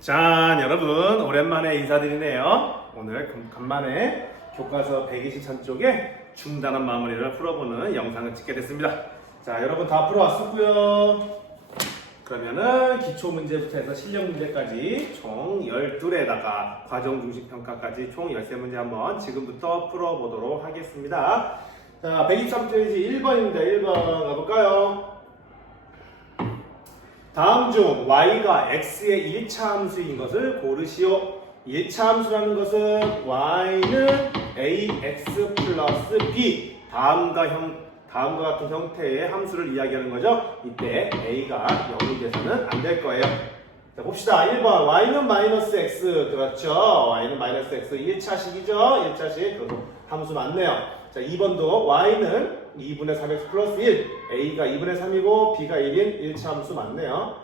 짠, 여러분 오랜만에 인사드리네요. 오늘 간만에 교과서 120편 쪽에 중단원 마무리를 풀어보는 영상을 찍게 됐습니다. 자, 여러분 다 풀어왔었고요. 그러면은 기초 문제부터 해서 실력 문제까지 총 12에다가 과정 중심 평가까지 총 13문제 한번 지금부터 풀어보도록 하겠습니다. 자, 123페이지 1번입니다. 1번 가볼까요? 다음 중 y가 x의 1차 함수인 것을 고르시오. 1차 함수라는 것은 y는 ax 플러스 b 다음과 같은 형태의 함수를 이야기하는 거죠. 이때 a가 0이 돼서는 안 될 거예요. 자, 봅시다. 1번 y는 마이너스 x 그렇죠. y는 마이너스 x 1차식이죠. 1차식 그래서 함수 맞네요. 자, 2번도 y는 2분의 3x 플러스 1 a가 2분의 3이고 b가 1인 1차 함수 맞네요.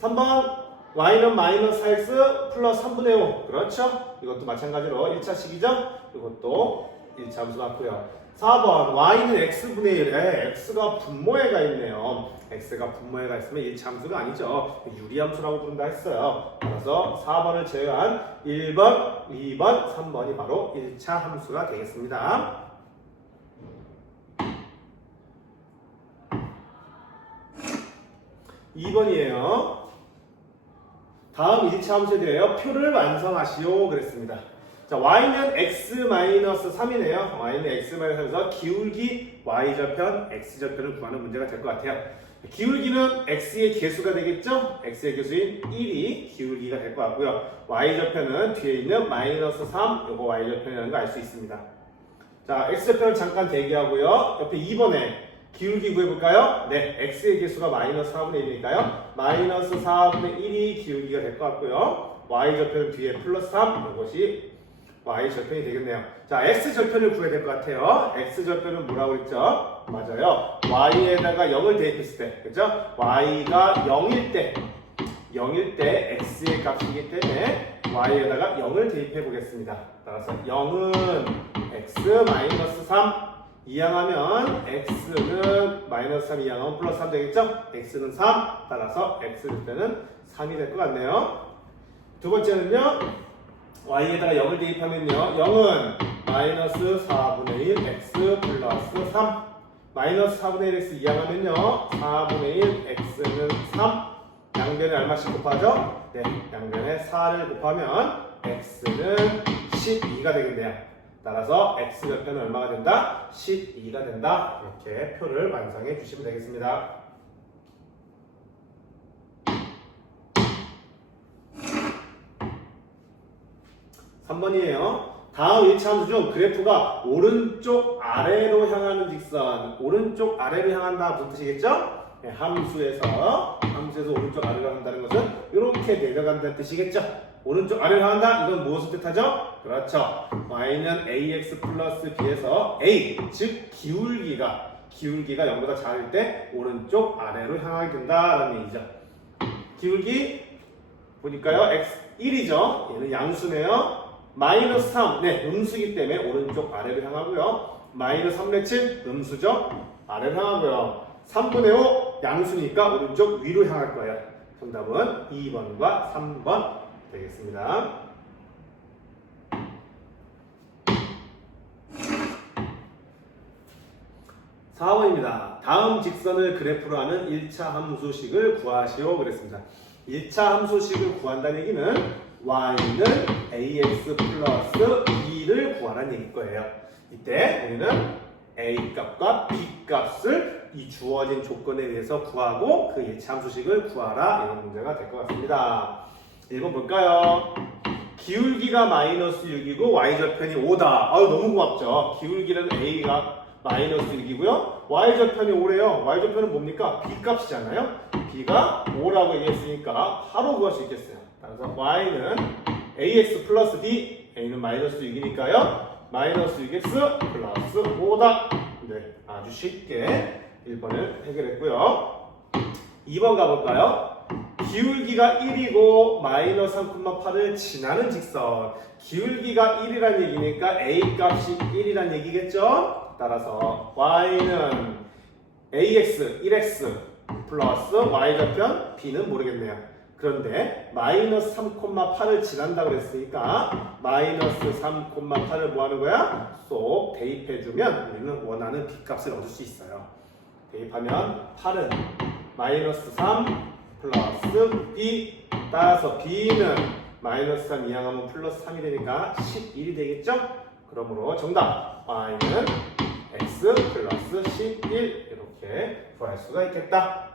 3번 y는 마이너스 4x 플러스 3분의 5 그렇죠. 이것도 마찬가지로 1차식이죠. 이것도 1차 함수 맞고요. 4번 y는 x분의 1에 x가 분모에가 있네요. x가 분모에가 있으면 1차 함수가 아니죠. 유리함수라고 부른다 했어요. 그래서 4번을 제외한 1번, 2번, 3번이 바로 1차 함수가 되겠습니다. 2번이에요. 다음 1차 함수에 대하여 표를 완성하시오 그랬습니다. 자, y는 x-3이네요. y는 x-3에서 기울기 y절편, x절편을 구하는 문제가 될 것 같아요. 기울기는 x의 개수가 되겠죠? x의 개수인 1이 기울기가 될 것 같고요. y절편은 뒤에 있는 마이너스 3, 요거 y절편이라는 거 알 수 있습니다. 자, x절편을 잠깐 대기하고요. 옆에 2번에 기울기 구해볼까요? 네, x의 개수가 마이너스 4분의 1이니까요. 마이너스 4분의 1이 기울기가 될 것 같고요. y절편은 뒤에 플러스 3, 이것이 y절편이 되겠네요. 자, x절편을 구해야 될 것 같아요. x절편은 뭐라고 그랬죠? 맞아요. y에다가 0을 대입했을 때, 그죠? y가 0일 때 x의 값이기 때문에 y에다가 0을 대입해 보겠습니다. 따라서 0은 x-3 이항하면 x는 마이너스 3 이항하면 플러스 3 되겠죠? x는 3 따라서 x일 때는 3이 될 것 같네요. 두 번째는요. y에다가 0을 대입하면요. 0은 마이너스 4분의 1 x 플러스 3 마이너스 4분의 1 x 이항하면요. 4분의 1 x는 3 양변에 얼마씩 곱하죠? 네, 양변에 4를 곱하면 x는 12가 되겠네요. 따라서 x절편은 얼마가 된다? 12가 된다. 이렇게 표를 완성해 주시면 되겠습니다. (3번이에요) 다음 1차 함수 중 그래프가 오른쪽 아래로 향하는 직선 오른쪽 아래로 향한다 무슨 뜻이겠죠? 네, 함수에서 오른쪽 아래로 향한다는 것은 이렇게 내려간다는 뜻이겠죠? 오른쪽 아래로 향한다? 이건 무엇을 뜻하죠? 그렇죠. y는 ax 플러스 b에서 a, 즉 기울기가 0보다 작을 때 오른쪽 아래로 향하게 된다라는 얘기죠. 기울기 보니까요. x 1이죠. 얘는 양수네요. 마이너스 3, 네, 음수이기 때문에 오른쪽 아래로 향하고요. 마이너스 3분의 7, 음수죠. 아래로 향하고요. 3분의 5, 양수니까 오른쪽 위로 향할 거예요. 정답은 2번과 3번 되겠습니다. 4번입니다. 다음 직선을 그래프로 하는 1차 함수식을 구하시오 그랬습니다. 1차 함수식을 구한다는 얘기는 y는 ax 플러스 b를 구하라는 얘기일 거예요. 이때 우리는 a 값과 b 값을 이 주어진 조건에 의해서 구하고 그 1차 함수식을 구하라 이런 문제가 될 것 같습니다. 1번 볼까요? 기울기가 마이너스 6이고 y절편이 5다. 아유 너무 고맙죠. 기울기는 a가 마이너스 6이고요. y절편이 5래요. y절편은 뭡니까? b 값이잖아요. b가 5라고 얘기했으니까 바로 구할 수 있겠어요. 따라서 y는 ax 플러스 b, a는 마이너스 6이니까요. 마이너스 6x 플러스 5다. 네, 아주 쉽게 1번을 해결했고요. 2번 가볼까요? 기울기가 1이고 마이너스 3,8을 지나는 직선. 기울기가 1이란 얘기니까 a 값이 1이란 얘기겠죠? 따라서 y는 ax, 1x 플러스 y절편 b는 모르겠네요. 그런데 마이너스 3,8을 지난다고 그랬으니까 마이너스 3,8을 뭐 하는 거야? 쏙 대입해주면 우리는 원하는 B값을 얻을 수 있어요. 대입하면 8은 마이너스 3 플러스 B, 따라서 B는 마이너스 3 이항하면 플러스 3이 되니까 11이 되겠죠? 그러므로 정답 Y는 X 플러스 11 이렇게 구할 수가 있겠다.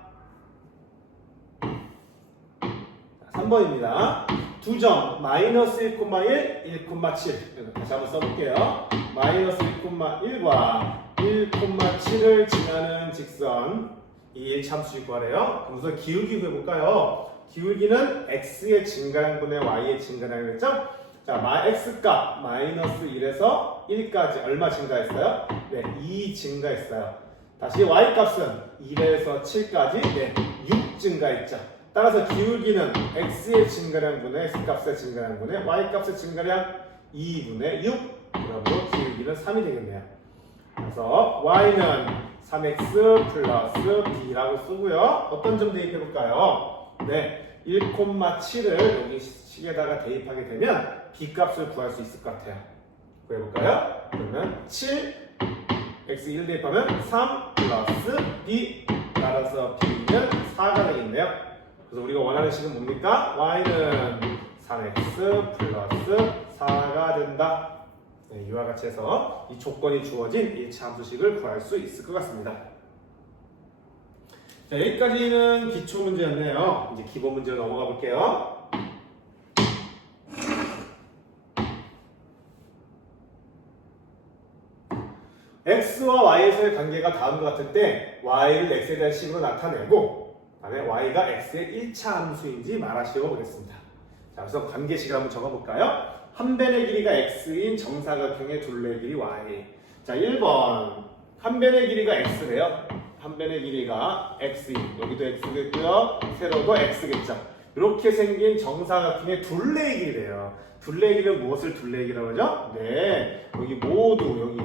3번입니다. 두 점 마이너스 1,1, 1,7 다시 한번 써볼게요. 마이너스 1,1과 1,7을 지나는 직선 이 1차함수식 구하래요. 그럼 우선 기울기 구해볼까요? 기울기는 x의 증가량분의 y의 증가량을 했죠? 자, x값 마이너스 1에서 1까지 얼마 증가했어요? 네, 2 증가했어요. 다시 y값은 1에서 7까지 네, 6 증가했죠. 따라서 기울기는 x의 증가량분의 x값의 증가량분의 y값의 증가량 2분의 6. 그러므로 기울기는 3이 되겠네요. 그래서 y는 3x 플러스 b라고 쓰고요. 어떤 점 대입해볼까요? 네, 1,7을 여기 식에다가 대입하게 되면 b값을 구할 수 있을 것 같아요. 구해볼까요? 그러면 7, x 1 대입하면 3 플러스 b, 따라서 b는 4가 되겠네요. 그래서 우리가 원하는 식은 뭡니까? y는 3x 플러스 4가 된다. 네, 이와 같이 해서 이 조건이 주어진 1차 함수식을 구할 수 있을 것 같습니다. 자, 여기까지는 기초 문제였네요. 이제 기본 문제로 넘어가 볼게요. x와 y에서의 관계가 다음과 같을 때 y를 x에 대한 식으로 나타내고 그다음에 y가 x의 1차 함수인지 말하시오 보겠습니다. 자, 그래서 관계식을 한번 적어볼까요? 한 변의 길이가 x인 정사각형의 둘레 길이 y. 자, 1번 한 변의 길이가 x래요. 한 변의 길이가 x인, 여기도 x겠고요. 세로도 x겠죠. 이렇게 생긴 정사각형의 둘레의 길이래요. 둘레의 길이는 무엇을 둘레의 길이라고 하죠? 네, 여기 모두 여기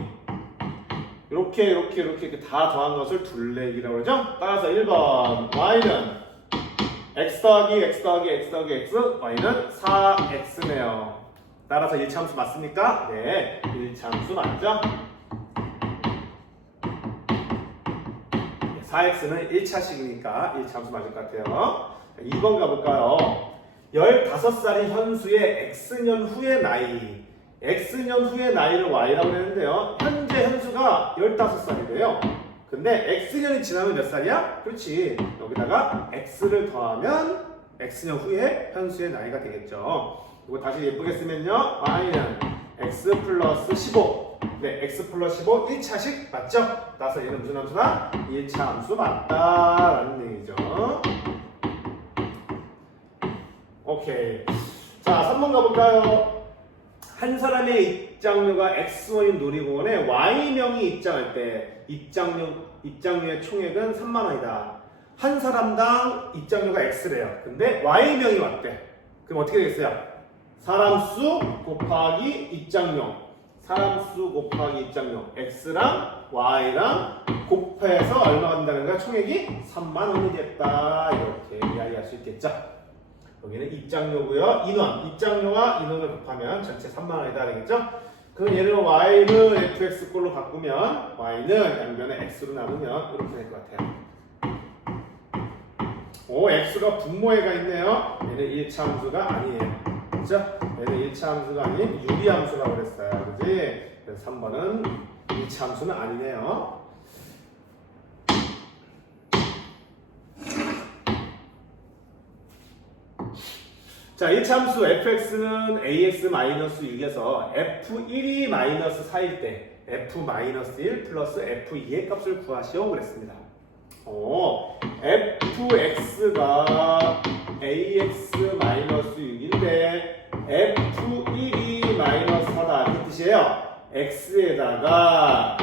이렇게 다 더한 것을 둘레의 길이라고 하죠. 따라서 1번 y는 x 더하기 x 더하기 x 더하기 x, y는 4x네요. 따라서 1차 함수 맞습니까? 네, 1차 함수 맞죠? 4x는 1차식이니까 1차 함수 맞을 것 같아요. 2번 가볼까요? 15살인 현수의 x년 후의 나이. x년 후의 나이를 y라고 했는데요. 현재 현수가 15살이래요. 근데 x년이 지나면 몇 살이야? 그렇지. 여기다가 x를 더하면 x년 후에 현수의 나이가 되겠죠. 이거 다시 예쁘게 쓰면요. y는 x 플러스 15. 네, x 플러스 15 1차식 맞죠? 따라서 얘는 무슨 함수다? 1차 함수 맞다라는 얘기죠. 오케이. 자, 3번 가볼까요? 한 사람의 입장료가 x1인 놀이공원에 y명이 입장할 때 입장료의 총액은 3만원이다. 한 사람당 입장료가 x래요. 근데 y명이 왔대. 그럼 어떻게 되겠어요? 사람수 곱하기 입장료. 사람수 곱하기 입장료. x랑 y랑 곱해서 얼마가 된다는 거야? 총액이 3만원이겠다. 이렇게 이야기할 수 있겠죠. 여기는 입장료고요. 인원. 입장료와 인원을 곱하면 전체 3만원이다. 되겠죠? 그럼 얘를 y를 fx꼴로 바꾸면 y는 양변에 x로 나누면 이렇게 될 것 같아요. 오, x가 분모에가 있네요. 얘는 1차 함수가 아니에요. 그죠? 얘는 1차 함수가 아닌 유리함수라고 그랬어요. 그지? 그래서 3번은 1차 함수는 아니네요. 자, 1차 함수 fx는 ax-6에서 f1이 마이너스 4일 때 f-1 플러스 f2의 값을 구하시오 그랬습니다. fx가 ax-6인데 f1이 마이너스 4다 이 뜻이에요. x에다가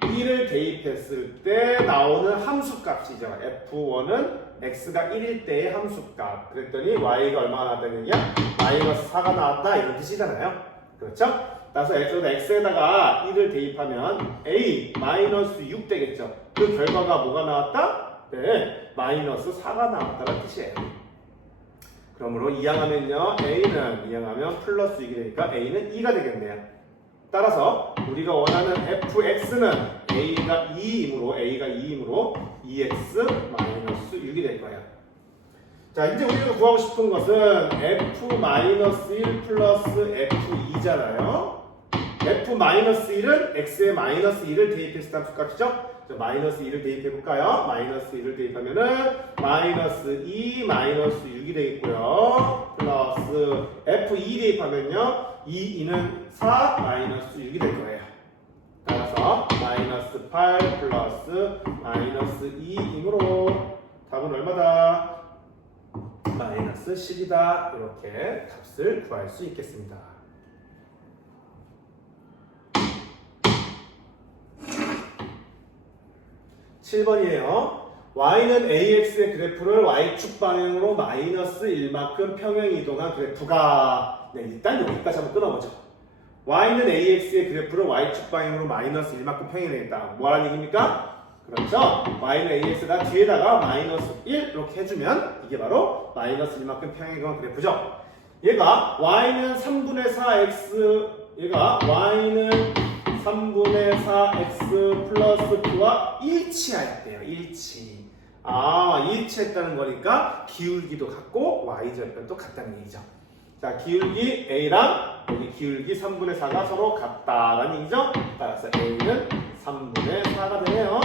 1을 대입했을 때 나오는 함수값이죠. f1은 x가 1일 때의 함수값. 그랬더니 y가 얼마나 나왔다는 얘기야? 마이너스 4가 나왔다 이런 뜻이잖아요. 그렇죠? 따라서 x에다가 1을 대입하면 a 마이너스 6 되겠죠. 그 결과가 뭐가 나왔다? 네, 마이너스 4가 나왔다는 뜻이에요. 그러므로 이항하면요 A는 이항하면 플러스 6이 되니까 A는 2가 되겠네요. 따라서 우리가 원하는 fx는 A가 2이므로 2x-6이 될 거예요. 자, 이제 우리가 구하고 싶은 것은 f-1 플러스 f2잖아요. f-1은 x에 마이너스 2를 대입했을 때 함수값이죠. 마이너스 2를 대입해볼까요? 마이너스 2를 대입하면은 마이너스 2, 마이너스 6이 되겠고요. 플러스 f2 대입하면요. 2는 4, 마이너스 6이 될 거예요. 따라서 마이너스 8 플러스 마이너스 2이므로 답은 얼마다? 마이너스 10이다. 이렇게 값을 구할 수 있겠습니다. (7번이에요) y는 ax의 그래프를 y축 방향으로 마이너스 1만큼 평행 이동한 그래프가 일단 여기까지 한번 끊어보죠. y는 ax의 그래프를 y축 방향으로 마이너스 1만큼 평행이되겠다. 뭐라는 얘기입니까? 그렇죠. y는 ax가 뒤에다가 마이너스 1 이렇게 해주면 이게 바로 마이너스 1만큼 평행이동한 그래프죠. 얘가 y는 3분의 4x 얘가 y는 3분의 4x 플러스 2와 일치하였대요. 일치했다는 거니까 기울기도 같고 y절편도 같다는 얘기죠. 자, 기울기 a랑 여기 기울기 3분의 4가 서로 같다라는 얘기죠. 따라서 a는 3분의 4가 되네요.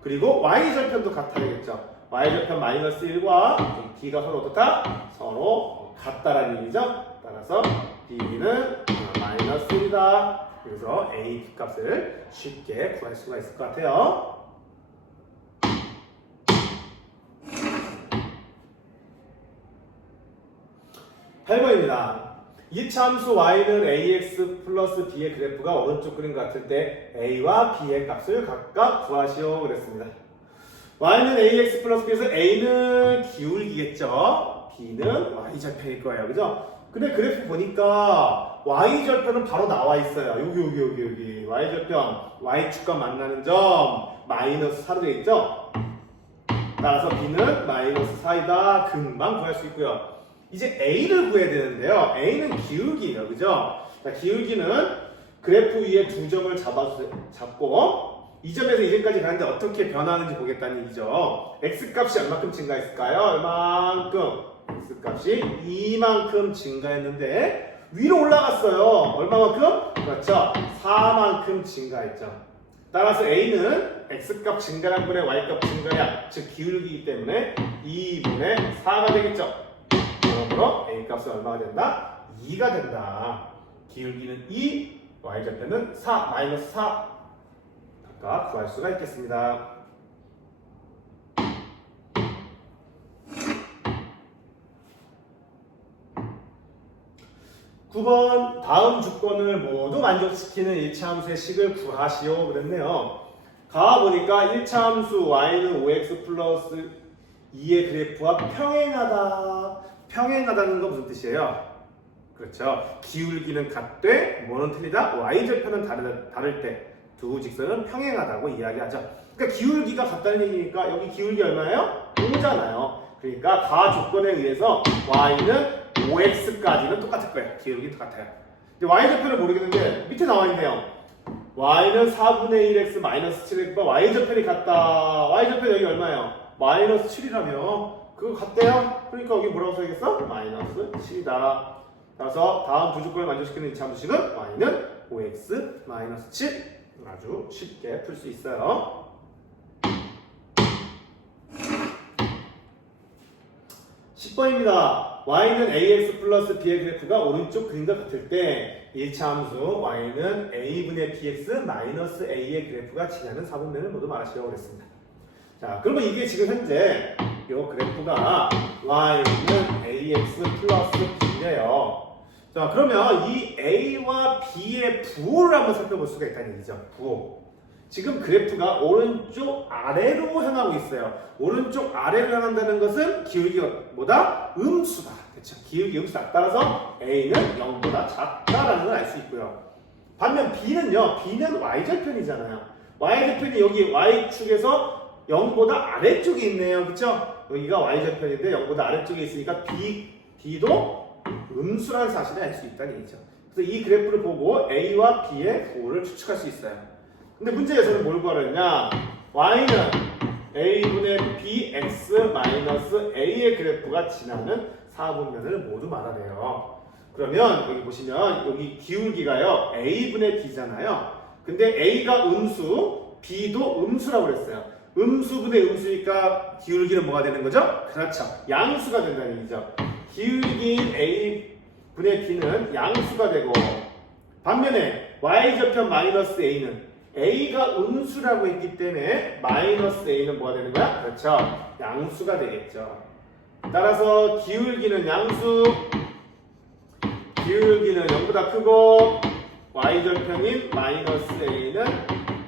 그리고 y절편도 같아야겠죠. y절편 마이너스 1과 b가 서로 어떻다? 서로 같다라는 얘기죠. 따라서 b는 마이너스 1이다. 그래서 a, b 값을 쉽게 구할 수가 있을 것 같아요. 8번입니다. 2차 함수 y는 ax 플러스 b의 그래프가 오른쪽 그림 같을 때 a와 b의 값을 각각 구하시오 그랬습니다. y는 ax 플러스 b에서 a는 기울기겠죠. b는 y절편일 거예요. 그죠? 근데 그래프 보니까 y절편은 바로 나와 있어요. 여기 y절편 y축과 만나는 점 마이너스 4로 되어 있죠. 따라서 b는 마이너스 4이다. 금방 구할 수 있고요. 이제 a를 구해야 되는데요. a는 기울기예요. 그죠? 자, 기울기는 그래프 위에 두 점을 잡고 이 점에서 이 점까지 가는데 어떻게 변하는지 보겠다는 얘기죠. x값이 얼마큼 증가했을까요? 얼만큼? x값이 이만큼 증가했는데 위로 올라갔어요. 얼마만큼? 그렇죠. 4만큼 증가했죠. 따라서 a는 x값 증가량분의 y값 증가량, 즉 기울기이기 때문에 2분의 4가 되겠죠. 그러므로 a값은 얼마가 된다? 2가 된다. 기울기는 2, y절편은 4, 마이너스 4 각각 구할 수가 있겠습니다. 9번 다음 조건을 모두 만족시키는 1차 함수의 식을 구하시오 그랬네요. 가보니까 1차 함수 y는 5x 플러스 2의 그래프와 평행하다. 평행하다는 건 무슨 뜻이에요? 그렇죠. 기울기는 같되 뭐는 틀리다? y절편은 다를 때 두 직선은 평행하다고 이야기하죠. 그러니까 기울기가 같다는 얘기니까 여기 기울기 얼마예요? 5잖아요. 그러니까 가 조건에 의해서 y는 5x까지는 똑같을 거예요. 기울기 똑같아요. 이제 y절편을 모르겠는데 밑에 나와 있네요. y는 4분의 1x 마이너스 7x가 y절편이 같다. y절편 여기 얼마예요? 마이너스 7이라며. 그거 같대요? 그러니까 여기 뭐라고 써야겠어? 마이너스 7이다. 따라서 다음 두 조건을 만족시키는 2차 함수식은 y는 5x 마이너스 7. 아주 쉽게 풀 수 있어요. 10번입니다. y는 ax 플러스 b의 그래프가 오른쪽 그림과 같을 때 1차 함수 y는 a분의 bx 마이너스 a의 그래프가 지나는 사분면을 모두 말하시라고 그랬습니다. 자, 그러면 이게 지금 현재 이 그래프가 y는 ax 플러스 b래요. 자, 그러면 이 a와 b의 부호를 한번 살펴볼 수가 있다는 얘기죠. 부호. 지금 그래프가 오른쪽 아래로 향하고 있어요. 오른쪽 아래로 향한다는 것은 기울기가 뭐다? 음수다. 그렇죠? 기울기 음수다. 따라서 a는 0보다 작다라는 걸 알 수 있고요. 반면 b는요. b는 y절편이잖아요. y절편이 여기 y축에서 0보다 아래쪽에 있네요. 그렇죠? 여기가 y절편인데 0보다 아래쪽에 있으니까 b B도 음수라는 사실을 알 수 있다는 얘기죠. 그래서 이 그래프를 보고 A와 B의 부호를 추측할 수 있어요. 근데 문제에서는 뭘 구하랬냐? Y는 A분의 BX 마이너스 A의 그래프가 지나는 사분면을 모두 말하래요. 그러면 여기 보시면 여기 기울기가요 A분의 B잖아요. 근데 A가 음수, B도 음수라고 그랬어요. 음수분의 음수니까 기울기는 뭐가 되는 거죠? 그렇죠. 양수가 된다는 얘기죠. 기울기인 A분의 B는 양수가 되고 반면에 Y절편 마이너스 A는 A가 음수라고 했기 때문에 마이너스 A는 뭐가 되는 거야? 그렇죠. 양수가 되겠죠. 따라서 기울기는 양수, 기울기는 0보다 크고 Y절편인 마이너스 A는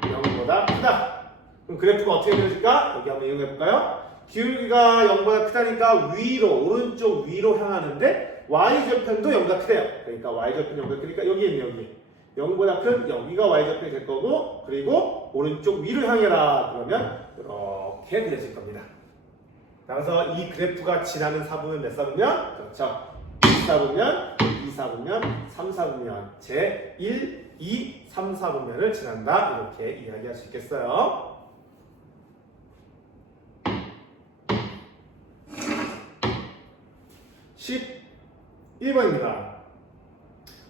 0보다 크다. 그럼 그래프가 어떻게 그려질까? 여기 한번 이용해볼까요? 기울기가 0보다 크다니까 위로, 오른쪽 위로 향하는데 Y절편도 0보다 크대요. 그러니까 Y절편 0보다 크니까 여기 있네, 여기. 0보다 큰 여기가 Y절편이 될 거고 그리고 오른쪽 위로 향해라. 그러면 이렇게 그려질 겁니다. 따라서 이 그래프가 지나는 사분면 몇 사분면? 그렇죠. 1사분면, 2사분면, 3사분면 제 1, 2, 3, 4분면을 지난다. 이렇게 이야기할 수 있겠어요. 11번입니다.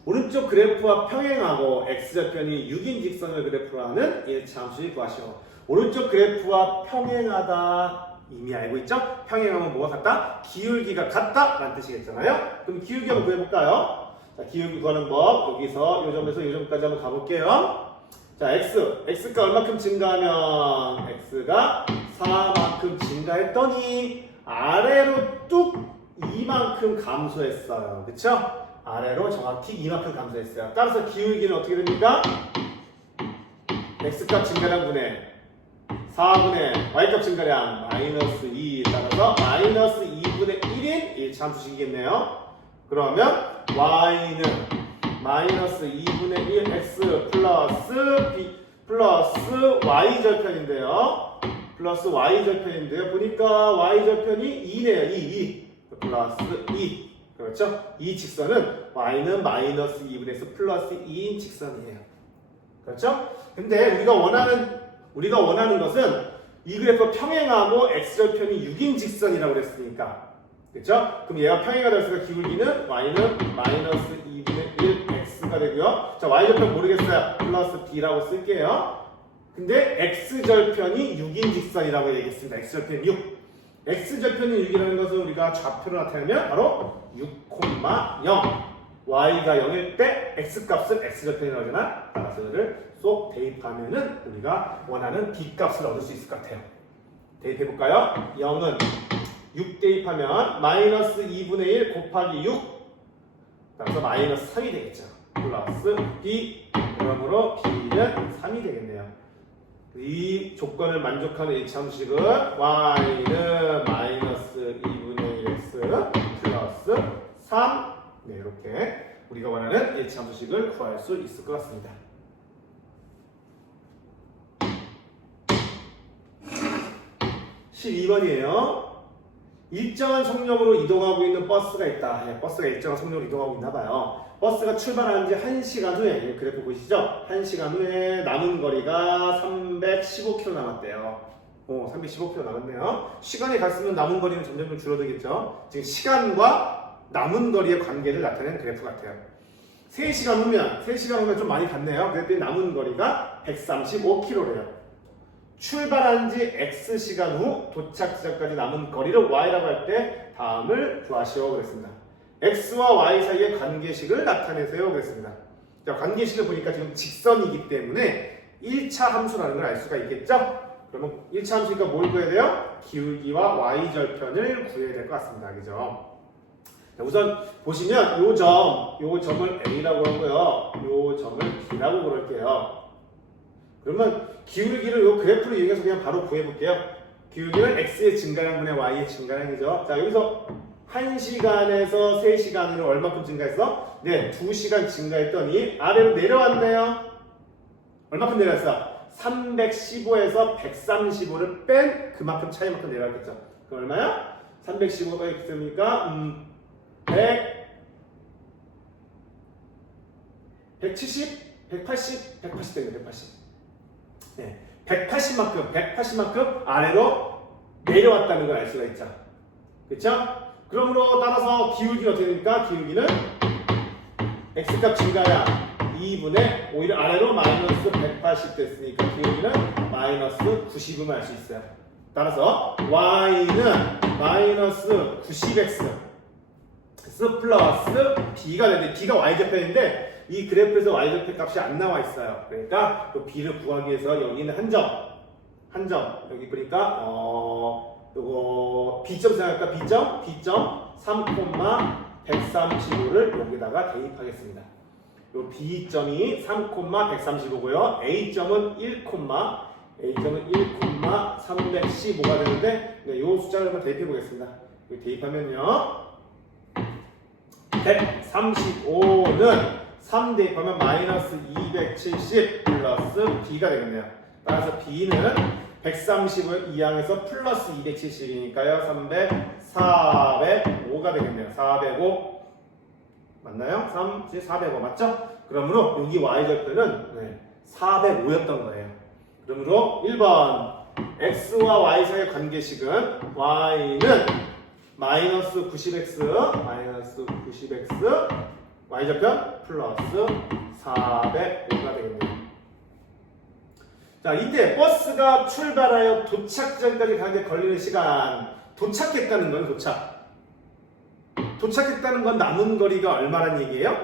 오른쪽 그래프와 평행하고 x절편이 6인 직선을 그래프로 하는 1차 함수를 구하시오. 오른쪽 그래프와 평행하다 이미 알고 있죠? 평행하면 뭐가 같다? 기울기가 같다 라는 뜻이겠잖아요. 그럼 기울기 한번 구해볼까요? 자, 기울기 구하는 법 여기서 이 점에서 이 점까지 한번 가볼게요. 자, x가 얼마큼 증가하면 x가 4만큼 증가했더니 아래로 뚝 이만큼 감소했어요. 그쵸? 아래로 정확히 이만큼 감소했어요. 따라서 기울기는 어떻게 됩니까? x값 증가량 분의 4분의 y값 증가량 마이너스 2 따라서 마이너스 2분의 1인 1차 함수식이겠네요. 그러면 y는 마이너스 2분의 1 x 플러스 b 플러스 y절편인데요. 플러스 y절편인데요. 보니까 y절편이 2네요. 2 플러스 2 그렇죠? 이 직선은 y는 마이너스 2분의 x 플러스 2인 직선이에요. 그렇죠? 근데 우리가 원하는 것은 이 그래프 평행하고 x절편이 6인 직선이라고 그랬으니까 그렇죠? 그럼 얘가 평행하다 했으니까 기울기는 y는 마이너스 2분의 1 x가 되고요. 자, y절편 모르겠어요. 플러스 b라고 쓸게요. 근데 x절편이 6인 직선이라고 얘기했습니다. x절편 6. x절편이 6이라는 것은 우리가 좌표로 나타내면 바로 6,0 y가 0일 때 x값은 x절편이 나오잖아. 따라서 이를 쏙 대입하면은 우리가 원하는 b값을 얻을 수 있을 것 같아요. 대입해볼까요? 0은 6 대입하면 마이너스 2분의 1 곱하기 6 따라서 마이너스 3이 되겠죠. 플러스 b 그러므로 b는 3이 되겠네요. 이 조건을 만족하는 일차함수식은 y는 마이너스 2분의 1 x 플러스 3 네, 이렇게 우리가 원하는 일차함수식을 구할 수 있을 것 같습니다. 12번이에요. 일정한 속력으로 이동하고 있는 버스가 있다. 네, 버스가 일정한 속력으로 이동하고 있나 봐요. 버스가 출발한 지 1시간 후에 그래프 보이시죠? 1시간 후에 남은 거리가 315km 남았대요. 315km 남았네요. 시간이 갈수록 남은 거리는 점점 줄어들겠죠. 지금 시간과 남은 거리의 관계를 나타내는 그래프 같아요. 3시간 후면 좀 많이 갔네요. 그랬더니 남은 거리가 135km래요. 출발한 지 X시간 후 도착 지점까지 남은 거리를 Y라고 할 때 다음을 구하시오 그랬습니다. X와 Y 사이의 관계식을 나타내세요 그랬습니다. 자, 관계식을 보니까 지금 직선이기 때문에 1차 함수라는 걸 알 수가 있겠죠? 그러면 1차 함수니까 뭘 구해야 돼요? 기울기와 Y절편을 구해야 될 것 같습니다. 그죠? 자, 우선 보시면 요 점을 A라고 하고요. 요 점을 B라고 그럴게요. 그러면 기울기를 이 그래프를 이용해서 그냥 바로 구해볼게요. 기울기는 x의 증가량분의 y의 증가량이죠. 자, 여기서 1시간에서 3시간으로 얼마큼 증가했어? 네, 2시간 증가했더니 아래로 내려왔네요. 얼마큼 내려왔어? 315에서 135를 뺀 그만큼 차이만큼 내려왔겠죠. 그럼 얼마야? 315가 x니까 170, 180, 180 되네, 180. 네, 180만큼 아래로 내려왔다는 걸 알 수가 있죠. 그쵸? 그러므로 따라서 기울기는 어떻게 됩니까? 기울기는 x값 증가야 2분의 오히려 아래로 마이너스 180 됐으니까 기울기는 마이너스 90음을 알 수 있어요. 따라서 y는 마이너스 90x 플러스 b가 되는데 b가 y좌표인데 이 그래프에서 y좌표 값이 안 나와 있어요. 그러니까 또 b를 구하기 위해서 여기 있는 한 점 여기 보니까 요거 b점 생각할까? b점 3,135를 여기다가 대입하겠습니다. 요 b점이 3,135고요. a점은 1,315가 되는데 네, 요 숫자를 한번 대입해 보겠습니다. 대입하면요 135는 3 대입하면 마이너스 270 플러스 b가 되겠네요. 따라서 b는 130을 이항해서 플러스 270이니까요. 405가 되겠네요. 405 맞나요? 405 맞죠? 그러므로 여기 y절표는 405였던 거예요. 그러므로 1번 x와 y 사이의 관계식은 y는 마이너스 90x y절편 플러스 405가 되겠네요. 자, 이때 버스가 출발하여 도착점까지 가는데 걸리는 시간, 도착했다는 건 도착했다는 건 남은 거리가 얼마란 얘기예요?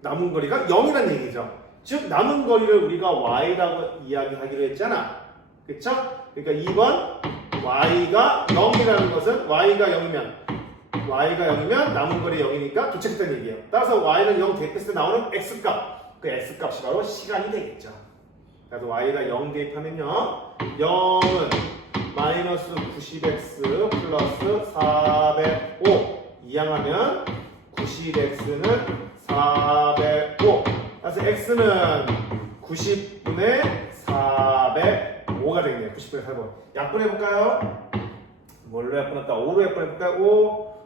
남은 거리가 0이란 얘기죠. 즉 남은 거리를 우리가 y라고 이야기하기로 했잖아. 그쵸? 그러니까 2번 y가 0이라는 것은 y가 0이면 남은 거리 0이니까 도착했다는 얘기예요. 따라서 y는 0 대입했을 때 나오는 x값, 그 x값이 바로 시간이 되겠죠. 그래서 y가 0 대입하면요 0은 마이너스 90x 플러스 405 이항하면 90x는 405 그래서 x는 90분의 405가 되겠네요. 90분의 405 약분해볼까요? 뭘로 약분할까? 5로 약분해볼까요? 5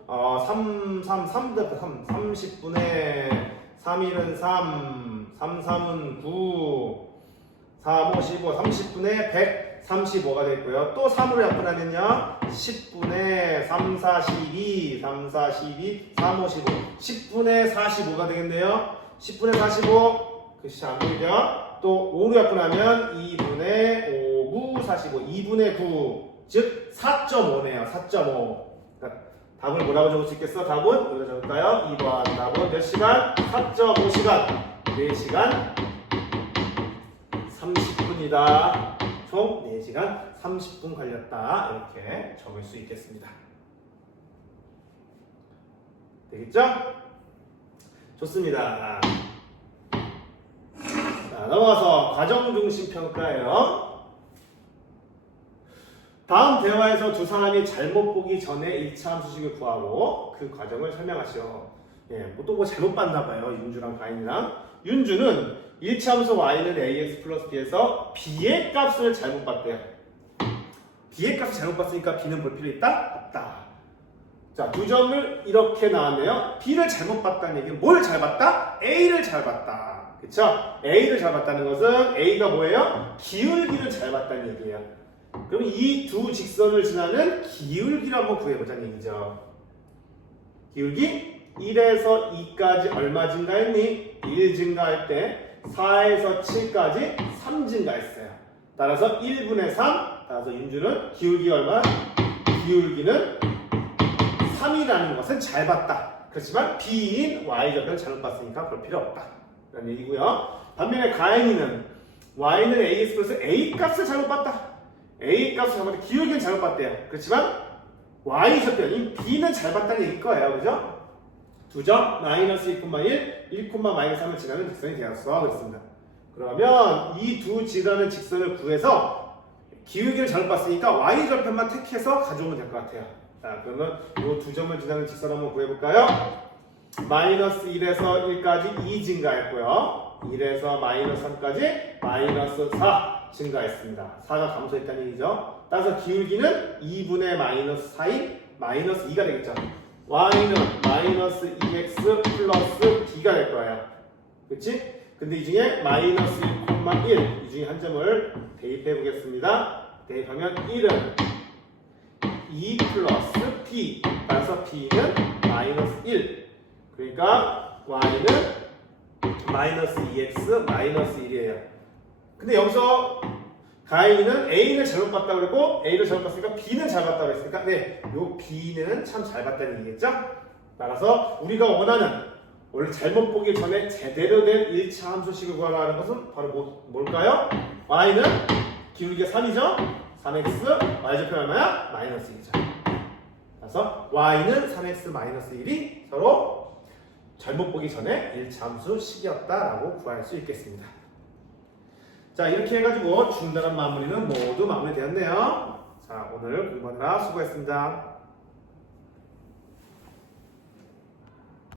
30분의 3일은 3 3은 9 3, 5, 15, 30분의 135가 되고요. 또 3으로 약분하면요 10분의 3, 4, 12 3, 4, 12, 3, 5, 15 10분의 45가 되겠네요. 10분의 45 글씨 안 보이죠? 또 5로 약분하면 2분의 5, 9, 45 2분의 9 즉 4.5네요. 4.5 답을 뭐라고 적을 수 있겠어? 답은 여기다 적을까요? 2번 답은 몇 시간? 4.5시간 4시간 30분이다. 총 4시간 30분 걸렸다. 이렇게 적을 수 있겠습니다. 되겠죠? 좋습니다. 자, 넘어가서 과정중심평가예요. 다음 대화에서 두 사람이 잘못 보기 전에 1차 함수식을 구하고 그 과정을 설명하시오. 또 잘못 봤나 봐요. 윤주랑 가인이랑. 윤주는 1차 함수 y는 ax 플러스 b에서 b의 값을 잘못 봤대요. b의 값을 잘못 봤으니까 b는 볼 필요 있다? 없다. 자, 두 점을 이렇게 나왔네요. b를 잘못 봤다는 얘기는 뭘 잘 봤다? a를 잘 봤다. 그쵸? a를 잘 봤다는 것은 a가 뭐예요? 기울기를 잘 봤다는 얘기예요. 그럼 이 두 직선을 지나는 기울기를 한번 구해보자는 얘기죠. 기울기 1에서 2까지 얼마 증가했니? 1 증가할 때 4에서 7까지 3 증가했어요. 따라서 1분의 3, 따라서 윤주는 기울기가 얼마? 기울기는 3이라는 것은 잘 봤다. 그렇지만 b인 y절편을 잘못 봤으니까 볼 필요 없다. 라는 얘기고요. 반면에 가인이는 y는 ax 플러스 a 값을 잘못 봤다. a 값을 잘못 봤다. 기울기는 잘못 봤대요. 그렇지만 y절편인 b는 잘 봤다는 얘기일 거예요. 그죠? 두 점 마이너스 1,1, 1, 마이너스 3을 지나는 직선이 되었어. 그렇습니다. 그러면 이 두 지나는 직선을 구해서 기울기를 잘못 봤으니까 y절편만 택해서 가져오면 될 것 같아요. 자, 그러면 이 두 점을 지나는 직선 한번 구해볼까요? 마이너스 1에서 1까지 2 증가했고요. 1에서 마이너스 3까지 마이너스 4 증가했습니다. 4가 감소했다는 얘기죠. 따라서 기울기는 2분의 마이너스 4인 마이너스 2가 되겠죠. y는 마이너스 마이너스 2x 플러스 b가 될 거예요. 그치? 근데 이 중에 마이너스 1,1 이 중에 한 점을 대입해 보겠습니다. 대입하면 1은 2 플러스 b 따라서 b는 마이너스 1 그러니까 y는 마이너스 2x 마이너스 1이에요. 근데 여기서 가인이는 A를 잘못 봤다고 그랬고 A를 잘못 봤으니까 B는 잘 봤다고 그랬으니까 네, 요 B는 참 잘 봤다는 얘기겠죠? 따라서 우리가 원하는 원래 잘못 보기 전에 제대로 된 1차 함수식을 구하라는 것은 바로 뭘까요? y는 기울기가 3이죠? 3x y좌표 얼마야? 마이너스 1이죠. 그래서 y는 3x 마이너스 1이 서로 잘못 보기 전에 1차 함수식이었다라고 구할 수 있겠습니다. 자, 이렇게 해가지고 중단한 마무리는 모두 마무리되었네요. 자, 오늘 공부하느라 수고했습니다.